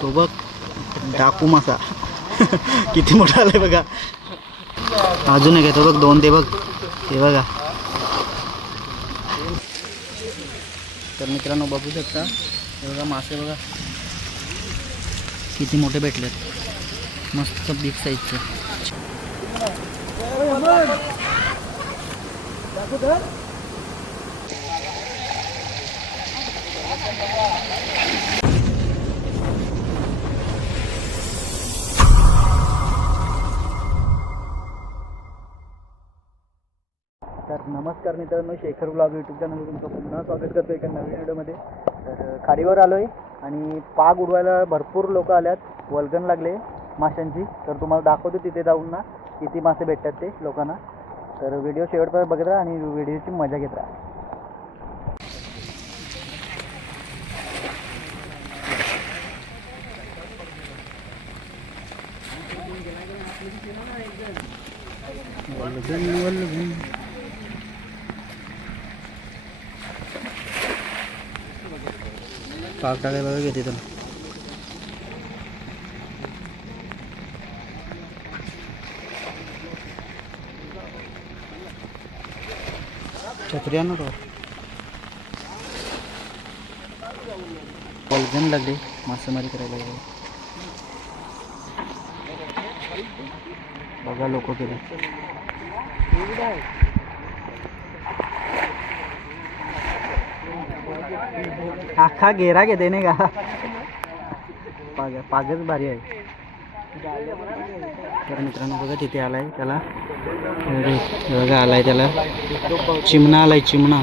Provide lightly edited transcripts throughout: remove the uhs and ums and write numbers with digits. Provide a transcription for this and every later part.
तो बघ डाकू मासा किती मोठा आलाय बघा. अजून एक आहे तो बघ, दोन ते बघ, हे बघा. तर मित्रांनो बघू शकता, हे बघा मासे बघा किती मोठे भेटलेत, मस्त बिग साईजचे. तर नमस्कार मित्रांनो, शेखर ब्लॉग यूट्यूब चॅनलवर तुमचं पुन्हा स्वागत करतो एका नवीन व्हिडिओमध्ये. तर खाडीवर आलो आहे आणि पाग उडवायला भरपूर लोक आल्यात, वल्गन लागले माशांची. तर तुम्हाला दाखवतो तिथे जाऊन ना किती मासे भेटतात ते लोकांना. तर व्हिडिओ शेवटपर्यंत बघत राहा आणि व्हिडिओची मजा घेत राहा. पाग टाकाय बघा घेते तर छत्री आणू तो. वल्गन लागले मासेमारी करायला बघा लोक केले. अख्खा घेरा घेते नाही का, पागच भारी आहे. तर मित्रांनो बघा तिथे आलाय त्याला, बघा आलाय त्याला चिमणा, आलाय चिमणा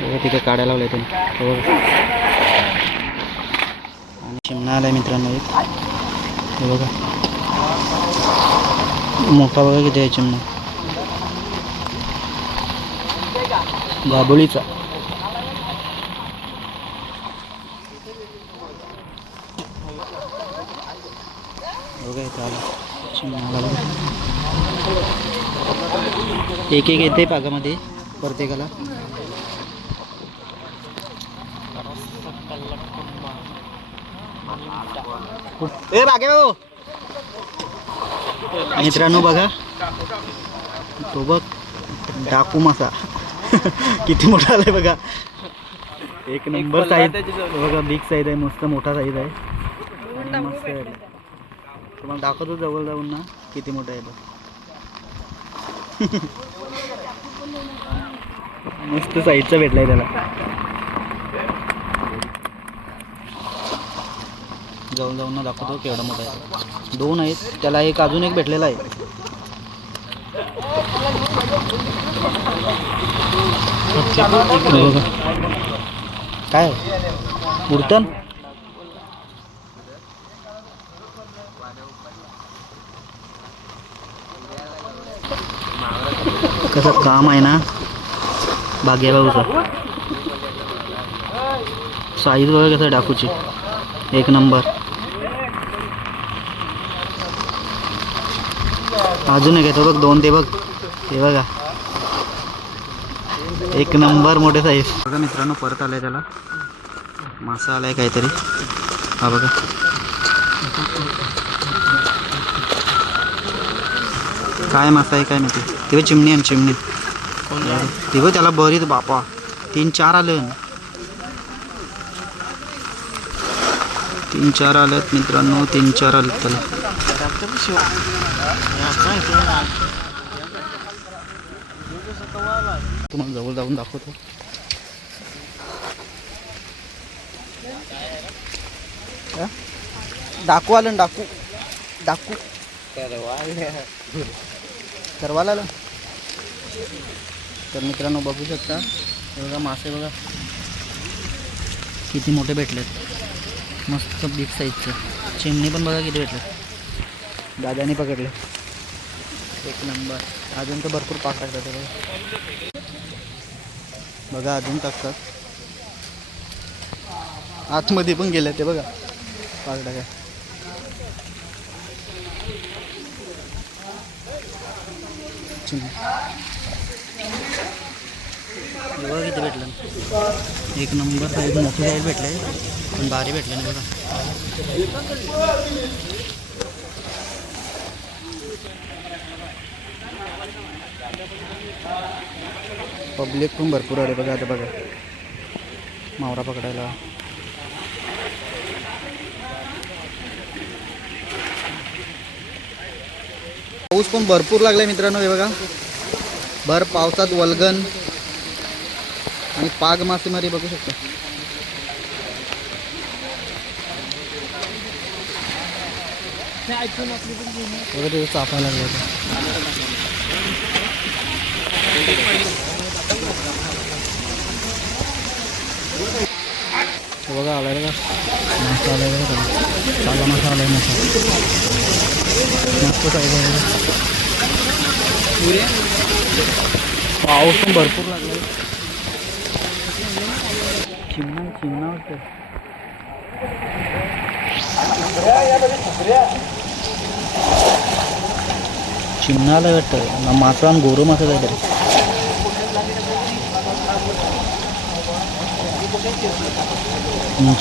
बघा तिथे काढायला लावलाय त्याने बघा. आणि चिमणा आलाय मित्रांनो एक, हे बघा मोठा बघा किती आहे चिमणा, दाबोलीचा. बघा इथं आला चिमणा, एक एक येते पागामध्ये प्रत्येकाला. ए बागे भाऊ मित्रांनो बघा, तो बघ डाकू मासा किती मोठा आलाय बघा, एक नंबर साईज बघा, बिग साईज आहे, मस्त मोठा साईज आहे. मस्त आहे, तुम्हाला दाखवतो जवळ जाऊन ना किती मोठा आहे बघ. मस्त साईजचा भेटलाय त्याला, जाऊन जाऊन ना दाखवतो केवढा मोठा आहे. दोन आहेत त्याला, एक अजून एक भेटलेला आहे. काय उडतन कसं काम आहे ना भाग्या भाऊचं. साईज बघा कसं डाकूची, एक नंबर. अजून एक आहे तो बघ, दोन ते बघ, हे बघा एक नंबर मोठे साईज. बघा मित्रांनो परत आलाय त्याला मासा आलाय काहीतरी, हा बघा काय मासा आहे काय माहिती. ते चिमणी आहे, चिमणी ते बघ त्याला बरीच बापा 3-4 आलं, 3-4 आलेत मित्रांनो, 3-4 आलेत त्याला. तुम्हाला जवळ जाऊन दाखवतो. डाकू आलं, डाकू डाकू करवाला आलं. तर मित्रांनो बघू शकता, हे बघा मासे बघा किती मोठे भेटलेत, मस्त बिग साईजचे. चिमणी पण बघा किती भेटले, दादानी पकडले, एक नंबर. अजून तर भरपूर पाक टाकतात ते बघा, अजून टाकतात आतमध्ये पण गेले ते बघा पाक टाका. बघा किती भेटलं, एक नंबर साईज, मोठी साईज भेटले. पण भारी भेटलं नाही बघा. पब्लिक पण भरपूर आले बघा. आता बघा मावरा पकडायला. पाऊस पण भरपूर लागलाय मित्रांनो. हे बघा भर पावसात वल्गन आणि पाग मासेमारी बघू शकता. वगैरे चापायला लागलं. बघा आलाय बघा मासा आलाय बघा. काला मासा आलाय. मासा मस्त साईज आहे. पाऊस पण भरपूर लागलाय. चिमणा वाटतं. चिमणा आलाय वाटतं. मासा आणि गोरो मासा काहीतरी.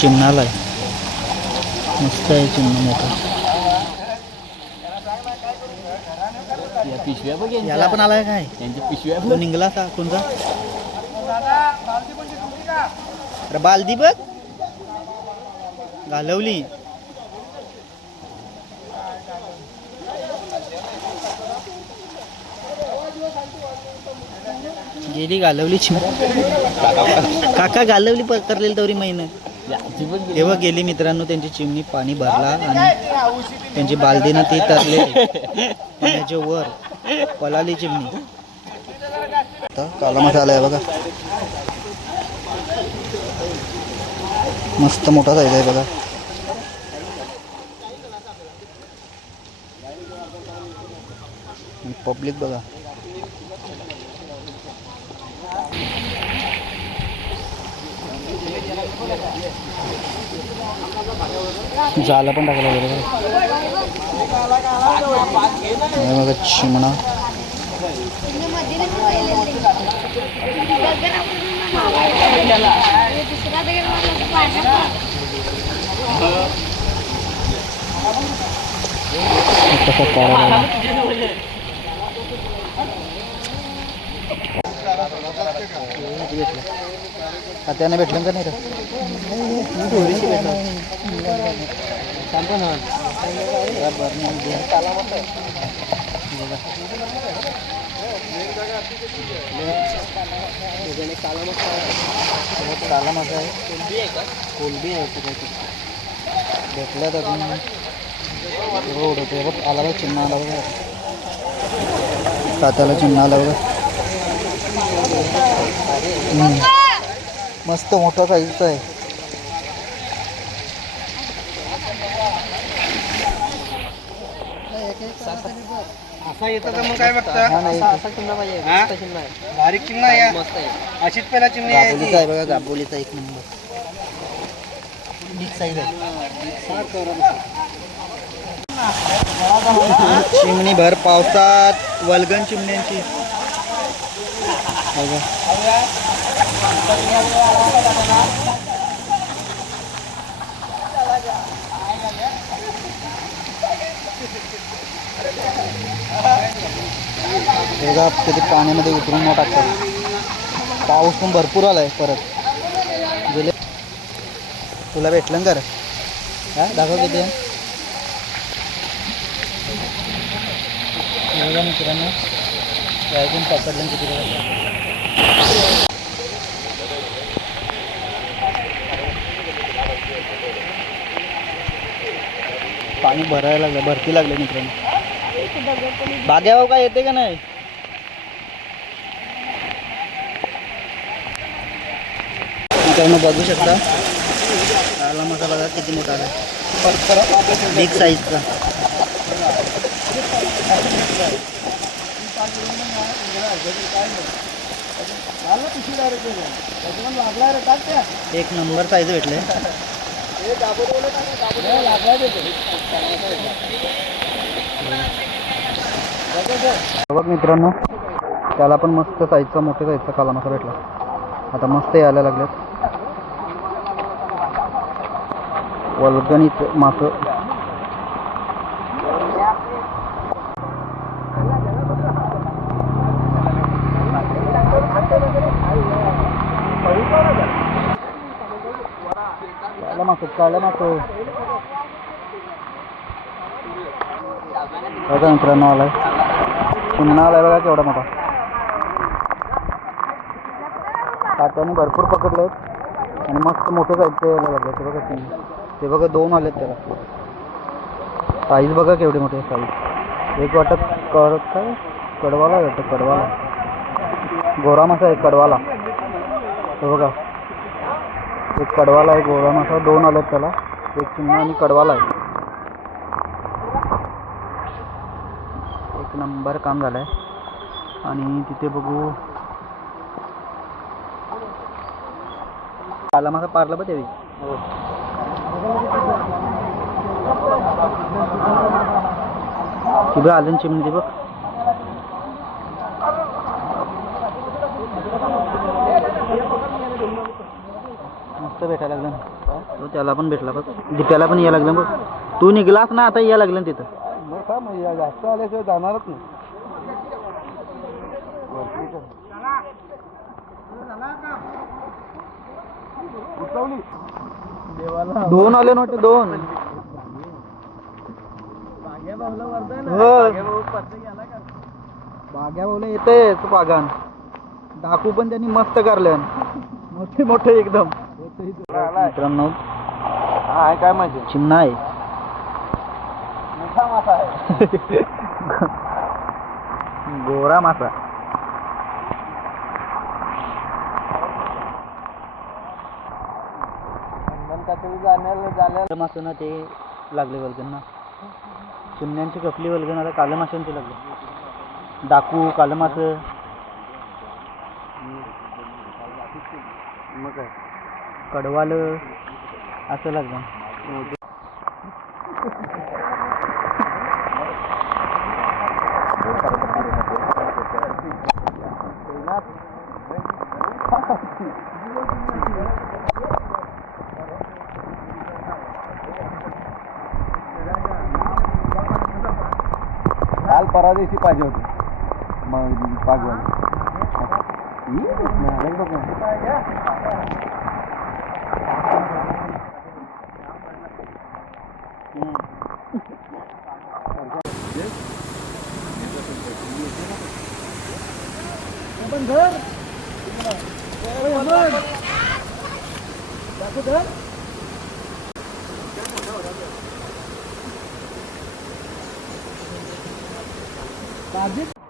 चिमणा आलाय. मस्त आहे चिमणा मोठा. पिशव्या बघ. याला पण आलाय काय. त्यांची पिशव्या तो निघला का कोणता. अरे बालदी बघ घालवली. गेली घालवली काका घालवली पकडलेली तरी महिना. तेव्हा गेली मित्रांनो. त्यांची चिमणी पाणी भरला आणि त्यांची बालदीनं ती तरले पाण्याच्या वर पळाली चिमणी. काला मासा आलाय बघा. मस्त मोठा साईज आहे बघा. पब्लिक बघा. जाळं पण टाकलं बघा. चिमणा. त्याने भेटलं का नाही रे. काला मासा आहे. कोलबी आहे भेटल्या तर उडवते बघ. आला बघ चिमणा आला बघा. कात्याला चिमणा आला बघा. मस्त मोठा साईजचा आहे. असा येतं तर मग काय बघतं. बारीक चिमणा आहे. अशीच पहिला चिमणी गाबोलीचा आहे बघा. गाबोलीचा एक नंबर बिग साईज आहे. चिमणी भर पावसात वल्गन चिमण्यांची बघा. बघा कधी पाण्यामध्ये उतरून न टाकतात. पाऊस पण भरपूर आलाय परत. गेले तुला भेटलं का रे. काय दाखव किती आहे. बघा मित्रांनो ऐकून पकडलं किती बघा. पाणी भरायला लागलं. भरती लागले मित्रांनो. बाग्यावर काय येते का नाही. मित्रांनो बघू शकता काला मासा बघा किती मोठा आहे. बिग साईजचा. एक नंबर साईज भेटले. बघ मित्रांनो त्याला पण मस्त साईजचा मोठ्या साईजचा काला मासा भेटला. आता मस्त यायला लागल्यात. वल्गणीत मासं. काळं मासं बघा मित्रांनो, आलाय पुन्हा आलाय बघा केवढा मोठा. काट्याने भरपूर पकडलेत आणि मस्त मोठे साईजचे यायला लागले. ते बघा ते बघा 2 आलेत त्याला. साईज बघा केवढे मोठे साईज. एक वाटत काय कडवाला वाटतं, कडवाला गोरा मासा आहे कडवाला. हे बघा एक कडवाला आहे गोरा मासा. 2 आलेत त्याला, एक चिमणा आणि कडवाला आहे. एक नंबर काम झालंय. आणि तिथे बघू काला मासा पारला बघ त्यावेळी. तिथं आलं चिमणी ते बघ. मस्त भेटायला लागलं. तो त्याला पण भेटला बघ, त्याला पण यायला लागलं बघ. तू निघलास ना आता यायला लागलं तिथं. जास्त आल्याशिवाय जाणारच नाही. 2 आले नव्हते 2. बाग्या भाऊला येतेच पागान. डाकू पण त्यांनी मस्त करले, मोठे मोठे एकदम. मित्रांनो काय माहिती चिमणा आहे. मोठा मासा आहे. गोरा मासा. मासे ना ते लागले वल्गन. चिमण्यांची कपली वल्गन. आता कालं माशांची लागले. डाकू कालं मास कडवाल असं लागलं. काल परवादिवशी पाहिजे होते मग पागवान.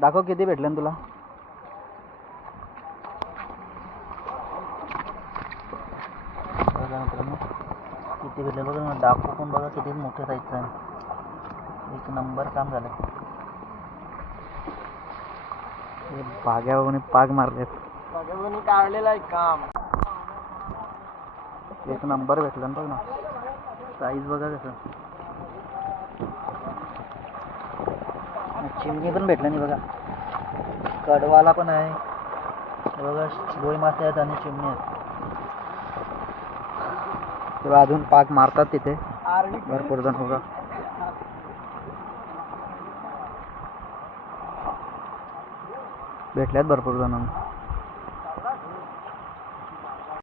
दाखव किती भेटले तुला. किती भेटले बघा ना. डाकू पण बघा किती मोठे साईजचा आहे. एक नंबर काम झालं. बाग्याने पाग मारलेत. काढलेला आहे काम. एक नंबर भेटला बघ ना. साईज बघा कसं. चिमणी पण भेटलं नाही बघा. कडवाला पण आहे बघा. बोई मासे आहेत आणि चिमणी आहेत. तेव्हा अजून पाक मारतात तिथे भरपूर जण बघा. भेटल्यात भरपूर जणांना.